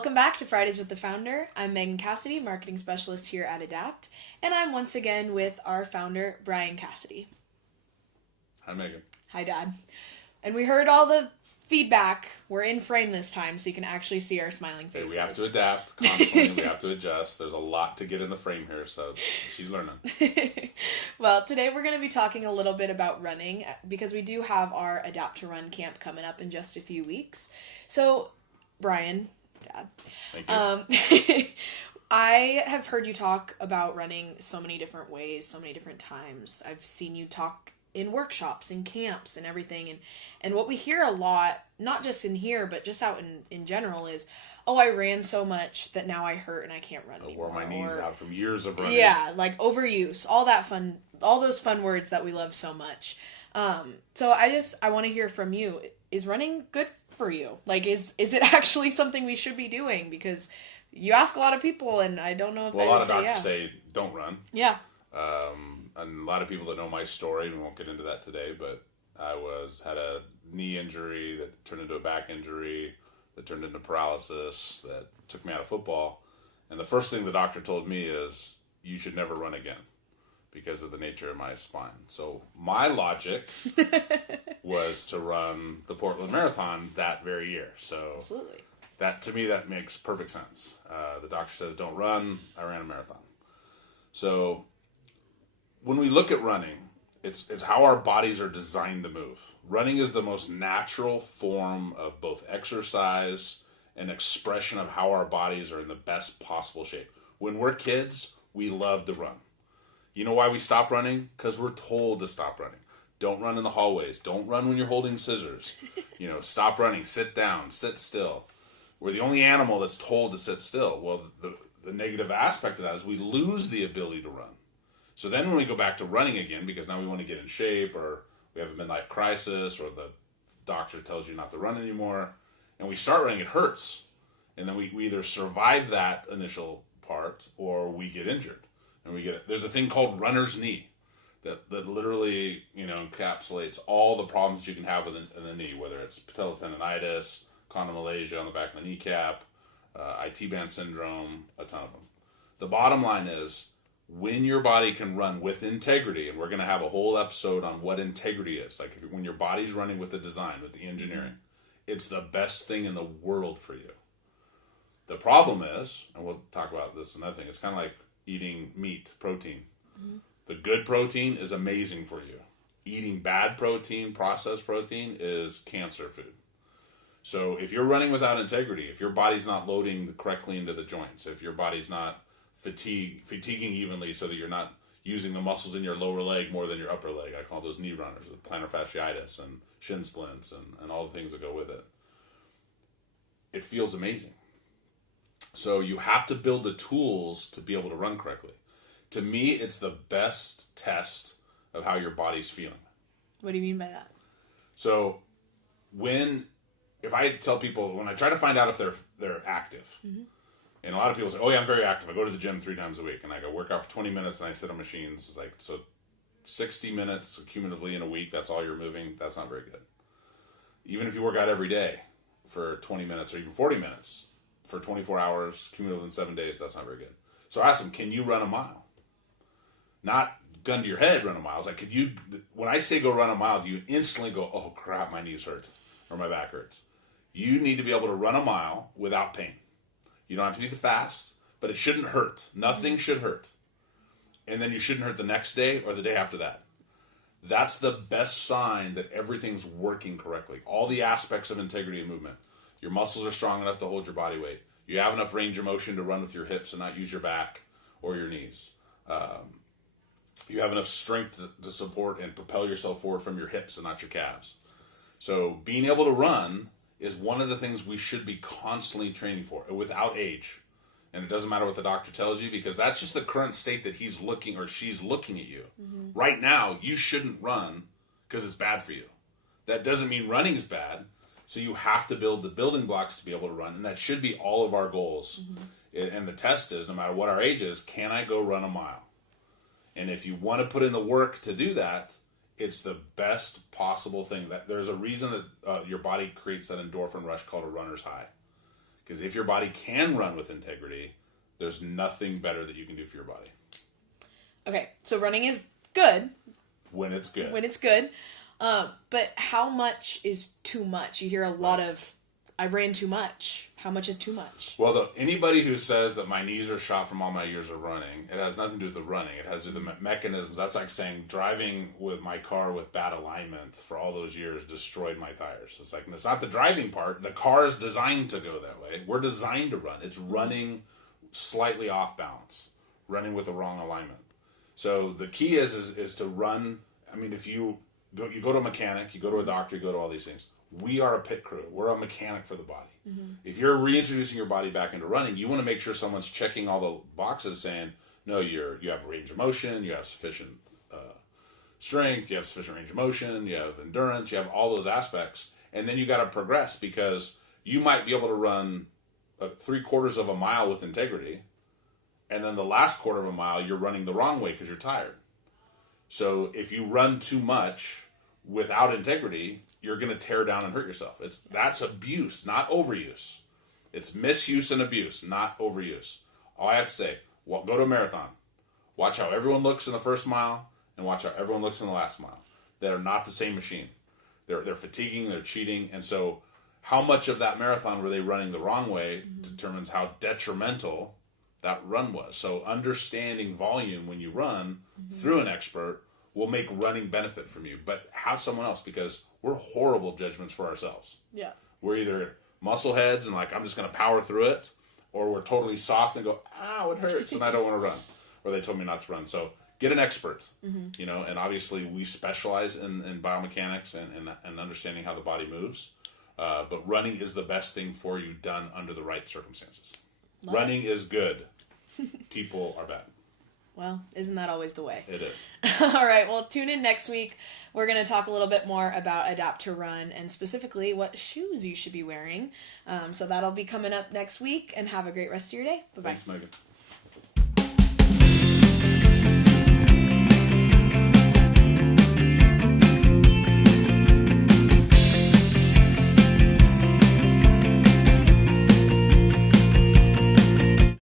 Welcome back to Fridays with the Founder. I'm Megan Cassidy, marketing specialist here at Adapt, and I'm once again with our founder, Brian Cassidy. Hi, Megan. Hi, Dad. And we heard all the feedback. We're in frame this time, so you can actually see our smiling faces. Hey, we have to adapt constantly. We have to adjust. There's a lot to get in the frame here, so she's learning. Well, today we're going to be talking a little bit about running because we do have our Adapt to Run camp coming up in just a few weeks. So, Brian, Dad. Thank you. I have heard you talk about running so many different ways, so many different times. I've seen you talk in workshops and camps and everything. And what we hear a lot, not just in here, but just out in general is, oh, I ran so much that now I hurt and I can't run anymore. I wore my knees out from years of running. Yeah, like overuse, all those fun words that we love so much. So I want to hear from you. Is running good for you? Like, is it actually something we should be doing? Because you ask a lot of people, and I don't know if a lot of doctors say don't run. Yeah. And a lot of people that know my story, we won't get into that today, but I had a knee injury that turned into a back injury, that turned into paralysis, that took me out of football. And the first thing the doctor told me is, you should never run again because of the nature of my spine. So my logic was to run the Portland Marathon that very year. So absolutely. That, to me, that makes perfect sense. The doctor says, don't run. I ran a marathon. So when we look at running, it's how our bodies are designed to move. Running is the most natural form of both exercise and expression of how our bodies are in the best possible shape. When we're kids, we love to run. You know why we stop running? Because we're told to stop running. Don't run in the hallways. Don't run when you're holding scissors. Stop running. Sit down. Sit still. We're the only animal that's told to sit still. Well, the negative aspect of that is we lose the ability to run. So then when we go back to running again, because now we want to get in shape, or we have a midlife crisis, or the doctor tells you not to run anymore, and we start running, it hurts. And then we either survive that initial part, or we get injured. And there's a thing called runner's knee that literally, encapsulates all the problems you can have with a knee, whether it's patellotendinitis, chondromalacia on the back of the kneecap, IT band syndrome, a ton of them. The bottom line is, when your body can run with integrity, and we're going to have a whole episode on what integrity is, like when your body's running with the design, with the engineering, it's the best thing in the world for you. The problem is, and we'll talk about this another thing, it's kind of like eating meat, protein. Mm-hmm. The good protein is amazing for you. Eating bad protein, processed protein, is cancer food. So if you're running without integrity, if your body's not loading correctly into the joints, if your body's not fatiguing evenly so that you're not using the muscles in your lower leg more than your upper leg, I call those knee runners, with plantar fasciitis and shin splints and all the things that go with it, it feels amazing. So you have to build the tools to be able to run correctly. To me, it's the best test of how your body's feeling. What do you mean by that? So if I tell people, when I try to find out if they're active, mm-hmm. and a lot of people say, oh yeah, I'm very active. I go to the gym 3 times a week, and I go work out for 20 minutes, and I sit on machines. It's like, so 60 minutes cumulatively in a week, that's all you're moving. That's not very good. Even if you work out every day for 20 minutes or even 40 minutes for 24 hours, cumulative in 7 days, that's not very good. So I asked them, can you run a mile? Not gun to your head run a mile. It's like, when I say go run a mile, do you instantly go, oh crap, my knees hurt or my back hurts? You need to be able to run a mile without pain. You don't have to be the fast, but it shouldn't hurt. Nothing should hurt. And then you shouldn't hurt the next day or the day after that. That's the best sign that everything's working correctly. All the aspects of integrity and movement. Your muscles are strong enough to hold your body weight. You have enough range of motion to run with your hips and not use your back or your knees. You have enough strength to support and propel yourself forward from your hips and not your calves. So being able to run is one of the things we should be constantly training for without age. And it doesn't matter what the doctor tells you, because that's just the current state that he's looking or she's looking at you. Mm-hmm. Right now, you shouldn't run because it's bad for you. That doesn't mean running is bad. So you have to build the building blocks to be able to run. And that should be all of our goals. Mm-hmm. And the test is, no matter what our age is, can I go run a mile? And if you want to put in the work to do that, it's the best possible thing. That there's a reason that your body creates that endorphin rush called a runner's high. Because if your body can run with integrity, there's nothing better that you can do for your body. Okay, so running is good. When it's good. When it's good. But how much is too much? You hear a lot of, I ran too much. How much is too much? Well, anybody who says that my knees are shot from all my years of running, it has nothing to do with the running. It has to do with the mechanisms. That's like saying driving with my car with bad alignment for all those years destroyed my tires. It's like, it's not the driving part. The car is designed to go that way. We're designed to run. It's running slightly off balance, running with the wrong alignment. So the key is to run. I mean, if you go to a mechanic, you go to a doctor, you go to all these things. We are a pit crew. We're a mechanic for the body. Mm-hmm. If you're reintroducing your body back into running, you want to make sure someone's checking all the boxes saying, no, you have range of motion, you have sufficient strength, you have sufficient range of motion, you have endurance, you have all those aspects. And then you got to progress, because you might be able to run 3/4 of a mile with integrity, and then the last quarter of a mile you're running the wrong way because you're tired. So if you run too much without integrity, you're going to tear down and hurt yourself. That's abuse, not overuse. It's misuse and abuse, not overuse. All I have to say, go to a marathon. Watch how everyone looks in the first mile and watch how everyone looks in the last mile. They're not the same machine. They're fatiguing, they're cheating, and so how much of that marathon were they running the wrong way determines how detrimental that run was. So understanding volume when you run through an expert will make running benefit from you, but have someone else, because we're horrible judgments for ourselves. Yeah. We're either muscle heads and like, I'm just going to power through it, or we're totally soft and go, ow, it hurts and I don't want to run, or they told me not to run. So get an expert, and obviously we specialize in biomechanics and understanding how the body moves. But running is the best thing for you done under the right circumstances. Running is good. People are bad. Well, isn't that always the way? It is. All right. Well, tune in next week. We're going to talk a little bit more about Adapt to Run, and specifically what shoes you should be wearing. So that'll be coming up next week, and have a great rest of your day. Bye-bye. Thanks, Megan.